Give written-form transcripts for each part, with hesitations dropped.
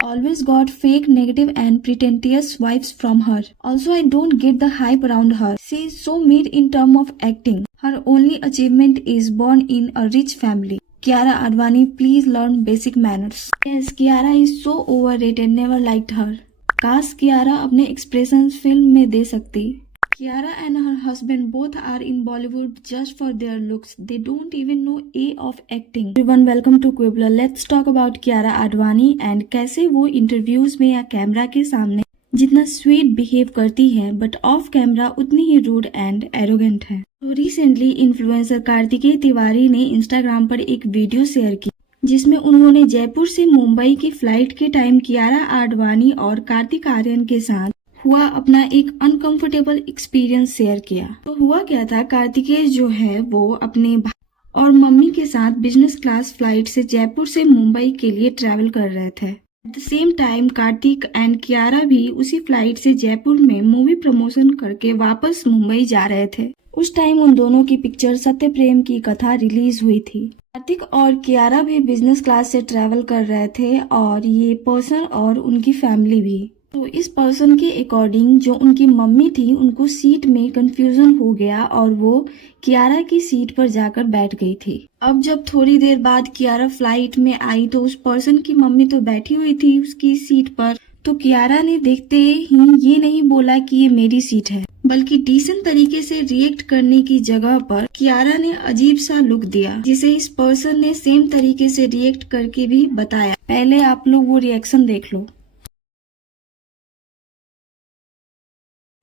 always got fake, negative and pretentious vibes from her. Also, I don't get the hype around her. She is so mid in terms of acting. Her only achievement is born in a rich family. Kiara Advani, please learn basic manners. Yes, Kiara is so overrated. Never liked her. काश कियारा अपने expressions film में दे सकती. Kiara and her husband both are in Bollywood just for their looks. They don't even know A of acting. Everyone, welcome to Quibbler. Let's talk about Kiara Advani and कैसे वो interviews में या camera के सामने जितना sweet behave करती है but of camera उतनी ही रूड एंड एरोगेंट है. तो रिसेंटली इन्फ्लुएंसर कार्तिकेय तिवारी ने इंस्टाग्राम पर एक वीडियो शेयर की जिसमें उन्होंने जयपुर से मुंबई की फ्लाइट के टाइम कियारा आडवाणी और कार्तिक आर्यन के साथ हुआ अपना एक अनकंफर्टेबल एक्सपीरियंस शेयर किया. तो हुआ क्या था, कार्तिकेय जो है वो अपने भाई और मम्मी के साथ बिजनेस क्लास फ्लाइट से जयपुर से मुंबई के लिए ट्रैवल कर रहे थे. At the same time Kartik and Kiara भी उसी फ्लाइट से जयपुर में मूवी प्रमोशन करके वापस मुंबई जा रहे थे. उस टाइम उन दोनों की पिक्चर सत्य प्रेम की कथा रिलीज हुई थी. कार्तिक और कियारा भी बिजनेस क्लास से ट्रैवल कर रहे थे और ये पर्सन और उनकी फैमिली भी. तो इस पर्सन के अकॉर्डिंग जो उनकी मम्मी थी उनको सीट में कंफ्यूजन हो गया और वो कियारा की सीट पर जाकर बैठ गई थी. अब जब थोड़ी देर बाद कियारा फ्लाइट में आई तो उस पर्सन की मम्मी तो बैठी हुई थी उसकी सीट पर. तो कियारा ने देखते ही ये नहीं बोला कि ये मेरी सीट है, बल्कि डिसेंट तरीके से रिएक्ट करने की जगह पर कियारा ने अजीब सा लुक दिया जिसे इस पर्सन ने सेम तरीके से रिएक्ट करके भी बताया. पहले आप लोग वो रिएक्शन देख लो.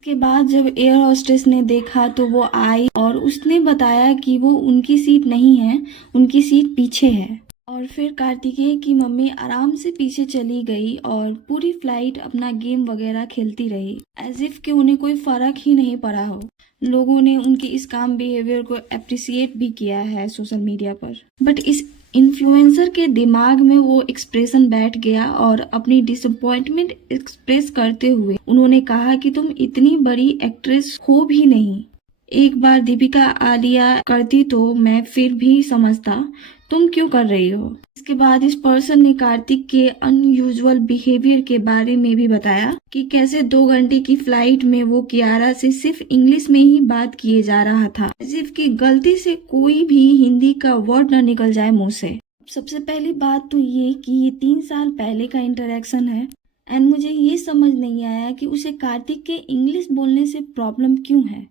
के बाद जब एयर होस्टेस ने देखा तो वो आई और उसने बताया कि वो उनकी सीट नहीं है, उनकी सीट पीछे है. और फिर कार्तिकेय की मम्मी आराम से पीछे चली गई और पूरी फ्लाइट अपना गेम वगैरह खेलती रही एज इफ कि उन्हें कोई फर्क ही नहीं पड़ा हो. लोगों ने उनकी इस काम बिहेवियर को अप्रिसिएट भी किया है सोशल मीडिया पर. बट इस इन्फ्लुएंसर के दिमाग में वो एक्सप्रेशन बैठ गया और अपनी डिसअपॉइंटमेंट एक्सप्रेस करते हुए उन्होंने कहा कि तुम इतनी बड़ी एक्ट्रेस हो भी नहीं. एक बार दीपिका आलिया करती तो मैं फिर भी समझता, तुम क्यों कर रही हो. इसके बाद इस पर्सन ने कार्तिक के अनयूजुअल बिहेवियर के बारे में भी बताया कि कैसे 2 घंटे की फ्लाइट में वो कियारा से सिर्फ इंग्लिश में ही बात किए जा रहा था सिर्फ कि गलती से कोई भी हिंदी का वर्ड न निकल जाए मुंह से. सबसे पहली बात तो ये कि ये 3 साल पहले का इंटरेक्शन है एंड मुझे ये समझ नहीं आया कि उसे कार्तिक के इंग्लिश बोलने से प्रॉब्लम क्यों है.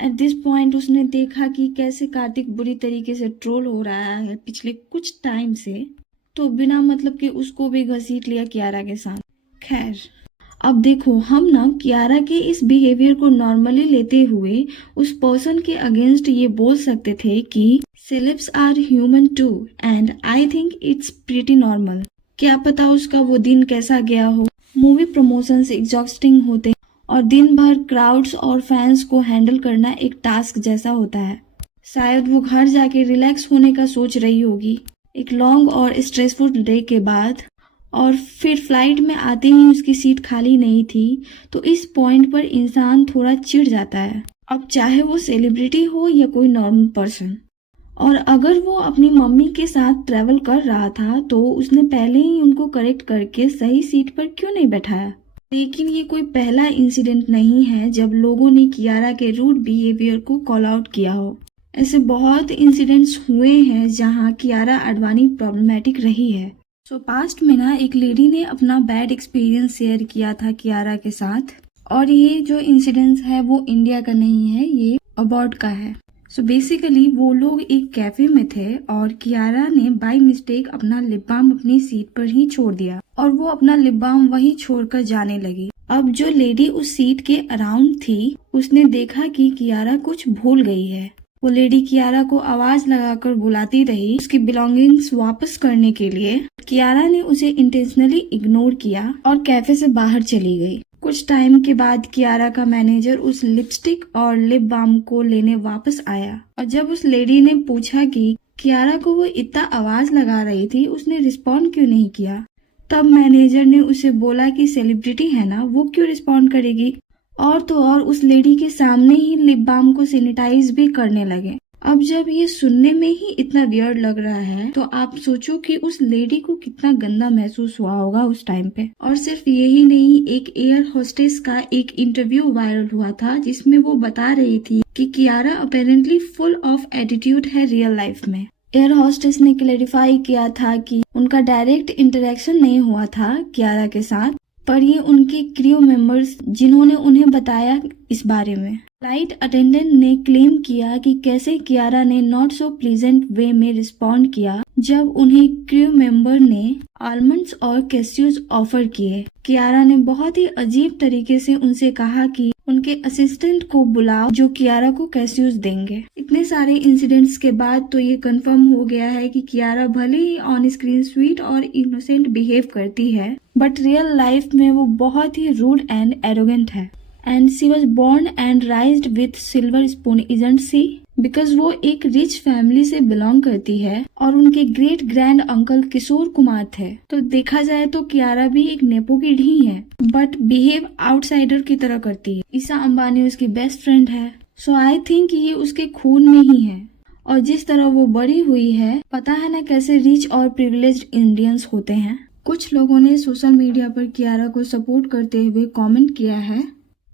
एट दिस पॉइंट उसने देखा कि कैसे कार्तिक बुरी तरीके से ट्रोल हो रहा है पिछले कुछ टाइम से, तो बिना मतलब के उसको भी घसीट लिया कियारा के साथ. खैर, अब देखो, हम ना कियारा के इस बिहेवियर को नॉर्मली लेते हुए उस पर्सन के अगेंस्ट ये बोल सकते थे कि celebs are human too and I think it's pretty normal. क्या पता उसका वो दिन कैसा गया हो. मूवी प्रमोशन से एग्जॉस्टिंग होते और दिन भर क्राउड्स और फैंस को हैंडल करना एक टास्क जैसा होता है. शायद वो घर जाके रिलैक्स होने का सोच रही होगी एक लॉन्ग और स्ट्रेसफुल डे के बाद, और फिर फ्लाइट में आते ही उसकी सीट खाली नहीं थी. तो इस पॉइंट पर इंसान थोड़ा चिढ़ जाता है, अब चाहे वो सेलिब्रिटी हो या कोई नॉर्मल पर्सन. और अगर वो अपनी मम्मी के साथ ट्रैवल कर रहा था तो उसने पहले ही उनको करेक्ट करके सही सीट पर क्यों नहीं बैठाया. लेकिन ये कोई पहला इंसिडेंट नहीं है जब लोगों ने कियारा के रूड बिहेवियर को कॉल आउट किया हो. ऐसे बहुत इंसिडेंट्स हुए हैं जहां कियारा आडवाणी प्रॉब्लमेटिक रही है. सो पास्ट में ना एक लेडी ने अपना बैड एक्सपीरियंस शेयर किया था कियारा के साथ, और ये जो इंसिडेंट्स है वो इंडिया का नहीं है, ये अबॉर्ड का है. सो बेसिकली वो लोग एक कैफे में थे और कियारा ने बाय मिस्टेक अपना लिप बाम अपनी सीट पर ही छोड़ दिया और वो अपना लिप बाम वहीं छोड़कर जाने लगी. अब जो लेडी उस सीट के अराउंड थी उसने देखा कि कियारा कुछ भूल गई है. वो लेडी कियारा को आवाज लगाकर बुलाती रही उसकी बिलोंगिंग्स वापस करने के लिए. कियारा ने उसे इंटेंशनली इग्नोर किया और कैफे से बाहर चली गई. कुछ टाइम के बाद कियारा का मैनेजर उस लिपस्टिक और लिप बाम को लेने वापस आया और जब उस लेडी ने पूछा कि कियारा को वो इतना आवाज लगा रही थी उसने रिस्पॉन्ड क्यों नहीं किया, तब मैनेजर ने उसे बोला कि सेलिब्रिटी है ना, वो क्यों रिस्पॉन्ड करेगी. और तो और उस लेडी के सामने ही लिप बाम को सैनिटाइज भी करने लगे. अब जब ये सुनने में ही इतना वियर्ड लग रहा है तो आप सोचो कि उस लेडी को कितना गंदा महसूस हुआ होगा उस टाइम पे। और सिर्फ यही नहीं, एक एयर होस्टेस का एक इंटरव्यू वायरल हुआ था जिसमें वो बता रही थी कि Kiara apparently full of attitude है रियल लाइफ में। एयर होस्टेस ने क्लैरिफाई किया था कि उनका डायरेक्ट इंटरेक्शन नहीं हुआ था कियारा के साथ, पर ये उनके क्रू मेंबर्स जिन्होंने उन्हें बताया इस बारे में। फ्लाइट अटेंडेंट ने क्लेम किया कि कैसे कियारा ने नॉट सो प्लीजेंट वे में रिस्पॉन्ड किया जब उन्हें क्रू मेंबर ने आलमंड्स और कैस्यूज ऑफर किए। कियारा ने बहुत ही अजीब तरीके से उनसे कहा कि उनके असिस्टेंट को बुलाओ जो कियारा को कैस्यूज देंगे। इतने सारे इंसिडेंट्स के बाद तो ये कंफर्म हो गया है कि कियारा भले ही ऑन स्क्रीन स्वीट और इनोसेंट बिहेव करती है, बट रियल लाइफ में वो बहुत ही रूड एंड एरोगेंट है। And she was born and raised with silver spoon, isn't she? Because वो एक रिच फैमिली से बिलोंग करती है और उनके great grand uncle Kishore Kumar थे। तो देखा जाए तो कियारा भी एक नेपो किड ही है, बट बिहेव आउटसाइडर की तरह करती है। ईशा अंबानी उसकी बेस्ट फ्रेंड है, सो आई थिंक ये उसके खून में ही है। और जिस तरह वो बड़ी हुई है, पता है ना कैसे रिच और प्रिविलेज्ड इंडियंस होते हैं। कुछ लोगों ने सोशल मीडिया पर कियारा को सपोर्ट करते हुए कमेंट किया है,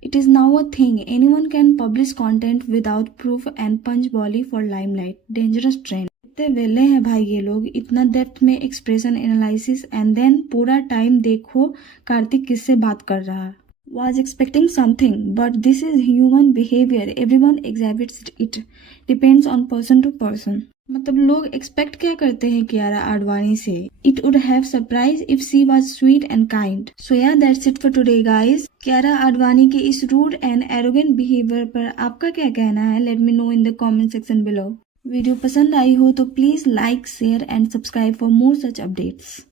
It is now a thing. Anyone can publish content without proof and punch Bolly for limelight. Dangerous trend. इतने वेले हैं भाई ये लोग, इतना डेप्थ में एक्सप्रेशन एनालिसिस एंड देन पूरा टाइम देखो कार्तिक किससे बात कर रहा। Was expecting something, but this is human behavior. Everyone exhibits it. Depends on person to person. मतलब लोग एक्सपेक्ट क्या करते हैं कियारा आडवाणी से? It would have surprised if she was sweet and kind. So yeah, that's it for today guys. Kiara Advani के इस rude and arrogant behaviour पर आपका क्या कहना है? Let me know in the comment section below. Video पसंद आई हो तो please like, share and subscribe for more such updates.